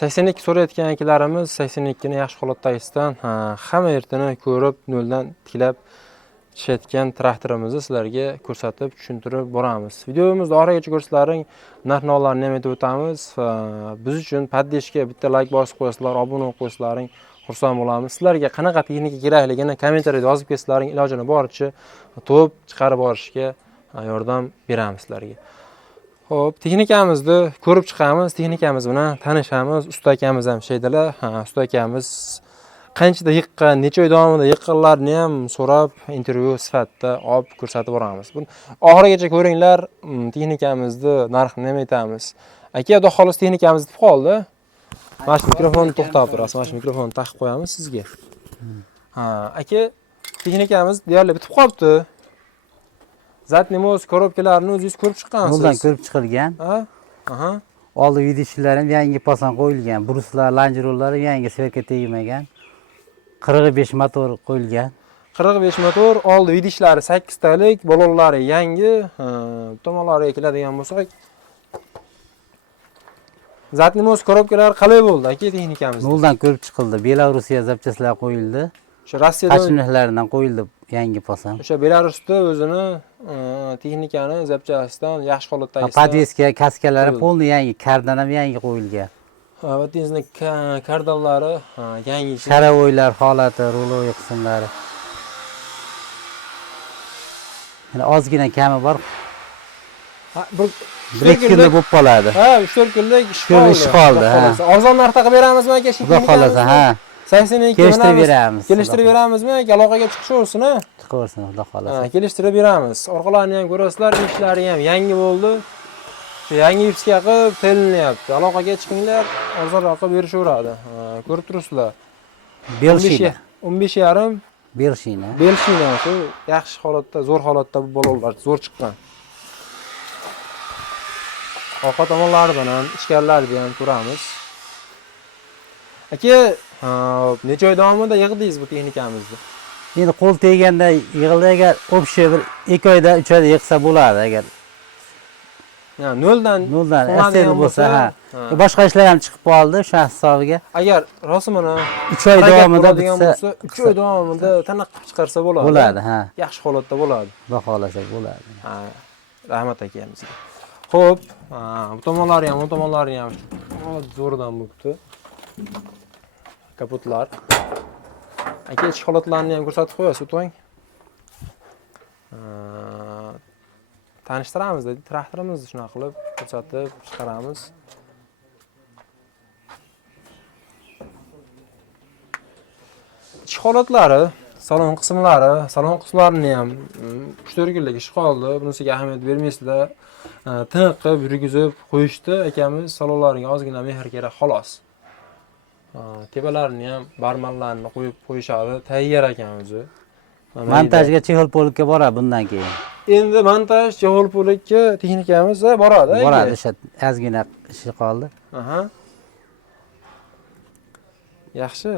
82 so'rayotganlarimiz 82 ni yaxshi holatdagisidan hamma yertini ko'rib, noldan tiklab ishlayotgan traktorimizni sizlarga ko'rsatib, tushuntirib boramiz. Videomizni oxirigacha ko'rsalaring, narx-navolarni ham aytib o'tamiz. Biz uchun paddeshga bitta like bosib qo'yasizlar, obuna bo'lib qo'yasizlaring, xursand bo'lamiz. Sizlarga qanaqa texnika kerakligini kommentariyada yozib ketsalar, ilojini boricha to'p chiqarib borishga yordam beramiz sizlarga. Xo'p, texnikamizni ko'rib chiqamiz, texnikamiz bilan tanishamiz. Usta akamiz ham shaydilar. Usta akamiz qanchada yiqqan, necha oy davomida yiqqanlarni ham so'rab, intervyu sifatida olib ko'rsatib boramiz. Buni oxirigacha ko'ringlar, texnikamizni narxini ham aytamiz. Aka, xudo xolos texnikamiz bitib qoldi. Mana mikrofonni to'xtatib turasiz. Mana mikrofonni taqib qo'yamiz sizga. Aka, texnikamiz deyarli bitib qolibdi. Zatnimoz korobkalarni o'zingiz ko'rib chiqqansiz. Bundan ko'rib chiqilgan. Oldi vidishlar ham yangi pasan qo'yilgan. Bruslar, lanjirollar yangi sverka tegmagan. 45 motor qo'yilgan. 45 motor, oldi vidishlari 8 talik, balonlari yangi. Tomonlariga keladigan bo'lsak, Zatnimoz korobkalar qalay bo'ldi aka texnikamiz? Bundan ko'rib chiqildi. Belorussiya zapchastlar qo'yildi. O'sha Rossiyadan qachimliklaridan qo'yildi yangi pasan. O'sha Belarusda o'zini texnikani zapchastdan yaxshi holatdagi. Podveska, kaskalari polni yangi, kardan ham yangi qo'yilgan. Vatizning kardallari yangi. Sharavoylar holati, ruloviy qismlari. Yana ozgina kami bor. Bir kunda bo'lib qoladi. 3-4 kunlik ish qoldi. Arzon narxda qilib beramizmi aka? Xudo xolasa, 82 kelishtirib beramiz. Kelishtirib beramizmi aka? Aloqaga chiqishaversin, Chiqaversin, xudo xolasa. Kelishtirib beramiz. Orqalarini ham ko'rasizlar, ishlari ham yangi bo'ldi. Yangi ipska qilib telinyapti. Aloqaga chiqinglar, arzonroq qilib berishaveradi. Ko'rib turibsizlar. Belshina. 15,5 Belshina. Belshina shu yaxshi holatda, zo'r holatda bu balolar, zo'r chiqqan. Orqa tomonlaridan ham, ichkarilarni ham ko'ramiz. Aka, necha oy davomida yig'dingiz bu texnikamizni? Endi qo'l teganda yig'ildi, agar o'pshi bir 2 oyda, 3 oyda yiqsa bo'ladi agar. Noldan asl bo'lsa, boshqa ishlar ham chiqib qoldi o'sha hisobiga. Agar rosmini 3 oy davomida bo'lsa, 3 oy davomida taniq qilib chiqarsa bo'ladi. Bo'ladi, Yaxshi holatda bo'ladi. Xudo xolasa bo'ladi. Rahmat akamizga. Xo'p, bu tomonlari ham zo'rdan bo'libdi. Kapotlar. Aka, ichki holatlarini ham ko'rsatib qo'yasiz, o'tang. Tanishtiramiz dedi, traktorimizni shunaqa qilib ko'rsatib chiqaramiz. Ichki holatlari, salon qismlarini ham 3-4 kunlik ish qoldi. Bunisiga ahamiyat bermaysizlar. Tiniq qilib yurgizib qo'yishdi akamiz, salonlariga ozgina mehr kerak xolos. Tepalarini ham barmallarni qo'yib qo'yishadi, tayyor akamiz. Montajga chexol polikka boradi bundan keyin. Endi montaj chexol polikka texnikamiz boradi. Boradi, o'sha ozgina ishi qoldi. Yaxshi.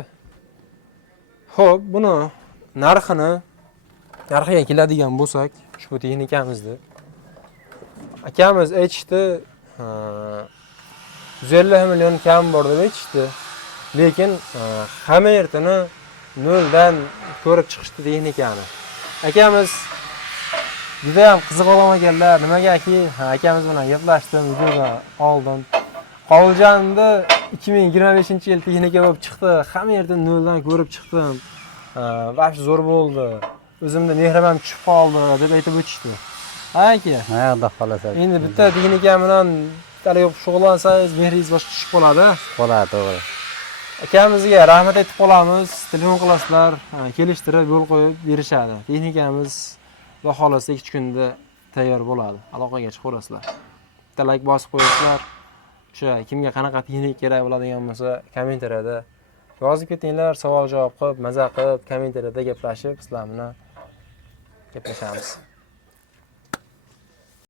Xo'p, buni narxiga keladigan bo'lsak, ushbu texnikamizni akamiz aytishdi, 150 million kam bor deb aytishdi. Lekin hamma yertini noldan ko'rib chiqishdi texnikani. Akamiz juda ham qiziq olamaganlar. Nimagaki, akamiz bilan gaplashdim, videoga oldim. Qolganimda 2025-yil texnika bo'lib chiqdi. Hamma yerdan noldan ko'rib chiqdim. Vaqt zo'r bo'ldi. O'zimda mehrim ham tushib qoldi deb aytib o'tishdi. Aka. Xudo xolasa. Endi bitta texnika bilan shug'ullansangiz, mehringiz boshqa tushib qoladi. Qoladi, to'g'ri. Akamizga rahmat aytib qolamiz. Telefon qilasizlar, kelishtirib yo'l qo'yib berishadi. Texnikamiz xudo xolasa 2 kunda tayyor bo'ladi. Aloqaga chiqaverasizlar. Bitta like bosib qo'yasizlar. O'sha kimga qanaqa texnika kerak bo'ladigan bo'lsa, kommentariyada yozib ketinglar, savol-javob qilib, maza qilib, kommentariyada gaplashib, sizlar bilan gaplashamiz.